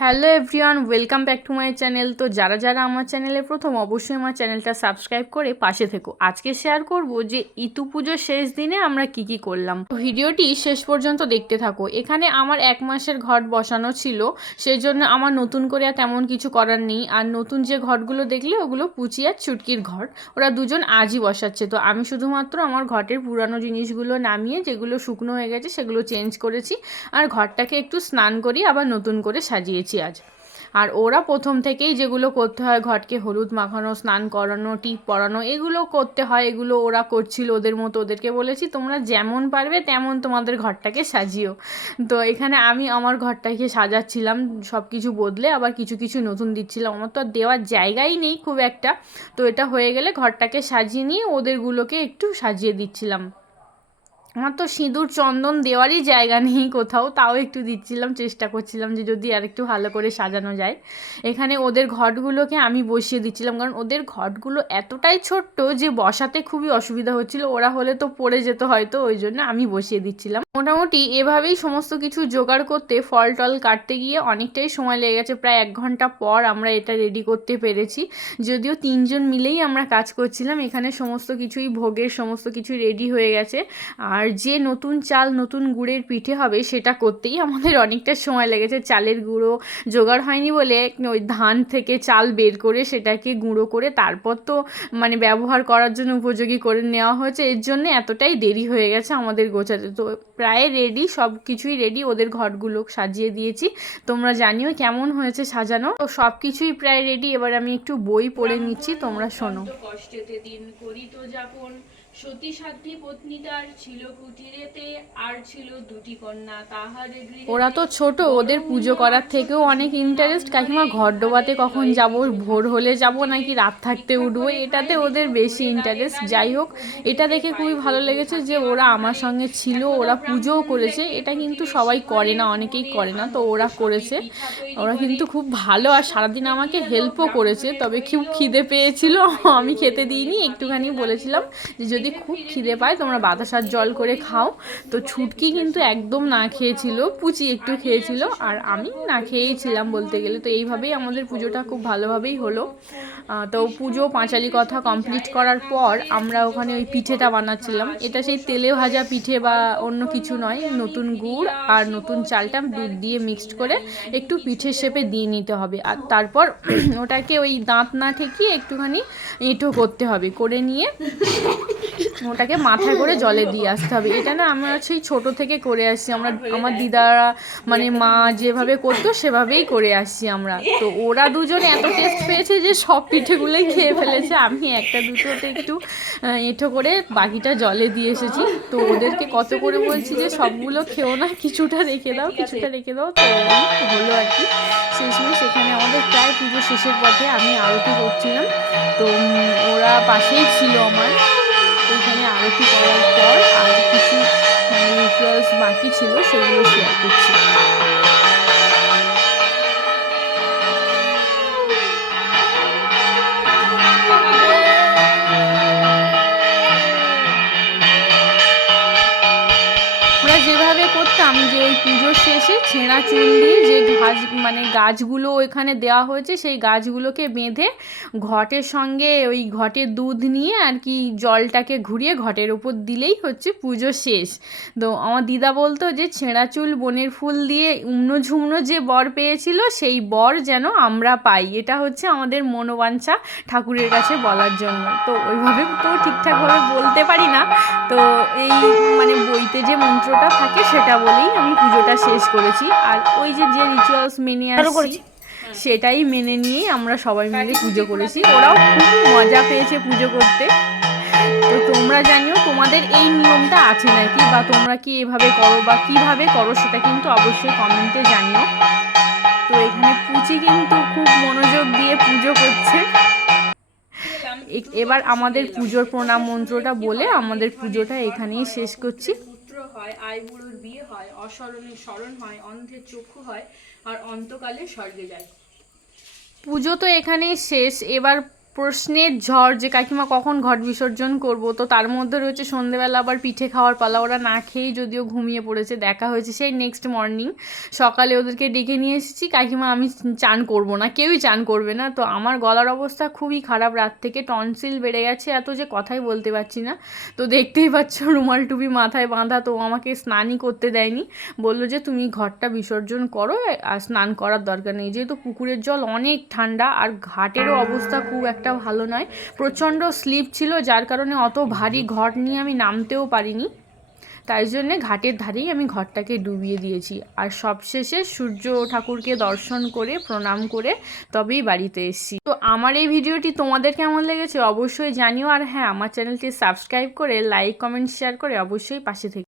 Hello everyone, welcome back to my channel. তো যারা যারা আমার চ্যানেলে প্রথম, অবশ্যই আমার চ্যানেলটা সাবস্ক্রাইব করে পাশে থেকো। আজকে শেয়ার করব যে ইতু পুজোর শেষ দিনে আমরা কি করলাম। ভিডিওটি শেষ পর্যন্ত দেখতে থাকো। এখানে আমার 1 মাসের ঘট বসানো ছিল, সেই জন্য আমার নতুন করে আর তেমন কিছু করার নেই। আর নতুন যে ঘটগুলো দেখলে ওগুলো পুচি আর চুটকির ঘট, ওরা দুজন আজই বসাচ্ছে। তো আমি শুধুমাত্র আমার ঘটের পুরানো জিনিসগুলো নামিয়ে, যেগুলো শুকনো হয়ে গেছে সেগুলো চেঞ্জ করেছি, আর ঘরটাকে একটু স্নান করি, আবার নতুন করে সাজিয়েছি আজ। আর ওরা প্রথম থেকেই যেগুলো করতে হয়, ঘটকে হলুদ মাখানো, স্নান করানো, টিপ পরানো, এগুলো করতে হয়, এগুলো ওরা করছিল ওদের মতো। ওদেরকে বলেছি তোমরা যেমন পারবে তেমন তোমাদের ঘরটাকে সাজিও। তো এখানে আমি আমার ঘরটাকে সাজাচ্ছিলাম, সব কিছু বদলে আবার কিছু কিছু নতুন দিচ্ছিলাম। আমার তো আর দেওয়ার জায়গাই নেই খুব একটা। তো এটা হয়ে গেলে ঘরটাকে সাজিয়ে নিয়ে ওদেরগুলোকে একটু সাজিয়ে দিচ্ছিলাম। আমার তো সিঁদুর চন্দন দেওয়ারই জায়গা নেই কোথাও, তাও একটু দিচ্ছিলাম, চেষ্টা করছিলাম যে যদি আর একটু ভালো করে সাজানো যায়। এখানে ওদের ঘটগুলোকে আমি বসিয়ে দিচ্ছিলাম, কারণ ওদের ঘটগুলো এতটাই ছোট্ট যে বসাতে খুবই অসুবিধা হচ্ছিল। ওরা হলে তো পড়ে যেত হয়তো, ওই জন্য আমি বসিয়ে দিচ্ছিলাম। মোটামুটি এভাবেই সমস্ত কিছু জোগাড় করতে, ফল টল কাটতে গিয়ে অনেকটাই সময় লেগে গেছে। প্রায় 1 ঘন্টা পর আমরা এটা রেডি করতে পেরেছি। যদিও 3জন মিলেই আমরা কাজ করছিলাম। এখানে সমস্ত কিছুই, ভোগের সমস্ত কিছুই রেডি হয়ে গেছে। আর যে নতুন চাল, নতুন গুড়ের পিঠে হবে, সেটা করতেই আমাদের অনেকটা সময় লেগেছে। চালের গুঁড়ো জোগাড় হয়নি বলে ওই ধান থেকে চাল বের করে সেটাকে গুঁড়ো করে তারপর তো ব্যবহার করার জন্য উপযোগী করে নেওয়া হয়েছে। এর জন্য এতটাই দেরি হয়ে গেছে আমাদের গোছাতে। তো প্রায় রেডি, সব কিছুই রেডি। ওদের ঘরগুলো সাজিয়ে দিয়েছি। তোমরা জানিও কেমন হয়েছে সাজানো। তো সব কিছুই প্রায় রেডি। এবার আমি একটু বই পড়ে নিচ্ছি, তোমরা শোনো। কষ্টেতে দিন করিত যাপন, সতী সাধ্বী পত্নী তার ছিল কুটিরেতে, আর ছিল 2টি কন্যা তাহারে গৃহে। ওরা তো ছোট, ওদের পুজো করার থেকেও অনেক ইন্টারেস্ট। কাকিমা ঘর ডোবাতে কখন যাব, ভোর হলে যাব নাকি রাত থাকতে উঠবো, এটাতে ওদের বেশি ইন্টারেস্ট। যাই হোক, এটা দেখে খুবই ভালো লেগেছে যে ওরা আমার সঙ্গে ছিল, ওরা পুজোও করেছে। এটা কিন্তু সবাই করে না, অনেকেই করে না, তো ওরা করেছে। ওরা কিন্তু খুব ভালো, আর সারাদিন আমাকে হেল্পও করেছে। তবে খুব খিদে পেয়েছিল, আমি খেতে দিইনি, একটুখানি বলেছিলাম যে যদি খুব খিদে পায় তোমরা বাতাসার জল করে খাও। তো ছুটকি কিন্তু একদম না খেয়েছিল, পুচি একটু খেয়েছিল, আর আমি না খেয়েই ছিলাম বলতে গেলে। তো এইভাবেই আমাদের পুজোটা খুব ভালোভাবেই হলো। তো পুজো পাঁচালি কথা কমপ্লিট করার পর আমরা ওখানে ওই পিঠেটা বানাচ্ছিলাম। এটা সেই তেলে ভাজা পিঠে বা অন্য কিছু নয়, নতুন গুড় আর নতুন চালটা দুধ দিয়ে মিক্সড করে একটু পিঠের শেপে দিয়ে নিতে হবে। আর তারপর ওটাকে ওই দাঁত না ঠেকিয়ে একটুখানি এঁটো করতে হবে, করে নিয়ে ওটাকে মাথায় করে জলে দিয়ে আসতে হবে। এটা না আমরা সেই ছোটো থেকে করে আসছি। আমার দিদারা মা যেভাবে করতো সেভাবেই করে আসছি আমরা। তো ওরা দুজনে এত টেস্ট পেয়েছে যে সব পিঠেগুলোই খেয়ে ফেলেছে। আমি একটা দুটোতে একটু এঁটো করে বাকিটা জলে দিয়ে এসেছি। তো ওদেরকে কত করে বলছি যে সবগুলো খেও না, কিছুটা রেখে দাও, কিছুটা রেখে দাও। তো হলো আর কি। শেষমেশ সেখানে আমাদের প্রায় পুজো শেষের পথে, আমি আরতি করছিলাম। তো ওরা পাশেই ছিল আমার। ওইখানে আরতি করার পর আর কিছু রিচুয়ালস বাকি ছিল, সেগুলো শেয়ার করছি। আমরা যেভাবে করতাম যে ওই পুজোর শেষে ছেঁড়া চুল দিয়ে যে গাছগুলো এখানে দেওয়া হয়েছে, সেই গাছগুলোকে বেঁধে ঘটের সঙ্গে ওই ঘটের দুধ নিয়ে আর কি জলটাকে ঘুরিয়ে ঘটের ওপর দিলেই হচ্ছে পুজো শেষ। তো আমার দিদা বলতো যে ছেঁড়া চুল বনের ফুল দিয়ে উমনো ঝুমনো যে বর পেয়েছিল, সেই বর যেন আমরা পাই। এটা হচ্ছে আমাদের মনোবাঞ্ছা ঠাকুরের কাছে বলার জন্য। তো ওইভাবে তো ঠিকঠাকভাবে বলতে পারি না। তো এই বইতে যে মন্ত্রটা থাকে সেটা বলেই আমি পুজোটা শেষ করেছি। আর ওই যে রিচুয়ালস মেনে আসছি, সেটাই মেনে নিয়েই আমরা সবাই মিলে পুজো করেছি। ওরাও খুব মজা পেয়েছে পুজো করতে। তো তোমরা জানিও তোমাদের এই নিয়মটা আছে নাকি, বা তোমরা কি এভাবে করো বা কিভাবে করো, সেটা কিন্তু অবশ্যই কমেন্টে জানিও। তো এখানে পুচি কিন্তু খুব মনোযোগ দিয়ে পুজো করছে। এবার আমাদের পুজোর প্রণাম মন্ত্রটা বলে আমাদের পুজোটা এখানেই শেষ করছি। পুত্র হয়, আইবুড়োর বিয়ে হয়, অসরণের স্মরণ হয়, অন্ধের চক্ষু হয়, আর অন্তকালে স্বর্গে যায়। পুজো তো এখানেই শেষ। এবার প্রশ্নের ঝড় যে কাকিমা কখন ঘট বিসর্জন করব। তো তার মধ্যে রয়েছে সন্ধেবেলা আবার পিঠে খাওয়ার পালা। ওরা না খেয়েই যদিও ঘুমিয়ে পড়েছে, দেখা হয়েছে সেই নেক্সট মর্নিং সকালে ওদেরকে ডেকে নিয়ে এসেছি। কাকিমা আমি চান করব না, কেউই চান করবে না। তো আমার গলার অবস্থা খুবই খারাপ, রাত থেকে টনসিল বেড়ে গেছে এত যে কথাই বলতে পারছি না। তো দেখতেই পাচ্ছ রুমাল টুপি মাথায় বাঁধা। তো আমাকে স্নানই করতে দেয়নি, বললো যে তুমি ঘরটা বিসর্জন করো, আর স্নান করার দরকার নেই, যেহেতু পুকুরের জল অনেক ঠান্ডা আর ঘাটেরও অবস্থা খুব একটা ভালো নয়, প্রচণ্ড স্লিপ ছিল, যার কারণে অত ভারী ঘট নিয়ে আমি নামতেও পারিনি। তাই জন্যে ঘাটের ধারেই আমি ঘরটাকে ডুবিয়ে দিয়েছি। আর সবশেষে সূর্য ঠাকুরকে দর্শন করে প্রণাম করে তবেই বাড়িতে এসেছি। তো আমার এই ভিডিওটি তোমাদের কেমন লেগেছে অবশ্যই জানিও। আর হ্যাঁ, আমার চ্যানেলটি সাবস্ক্রাইব করে লাইক কমেন্ট শেয়ার করে অবশ্যই পাশে থেকে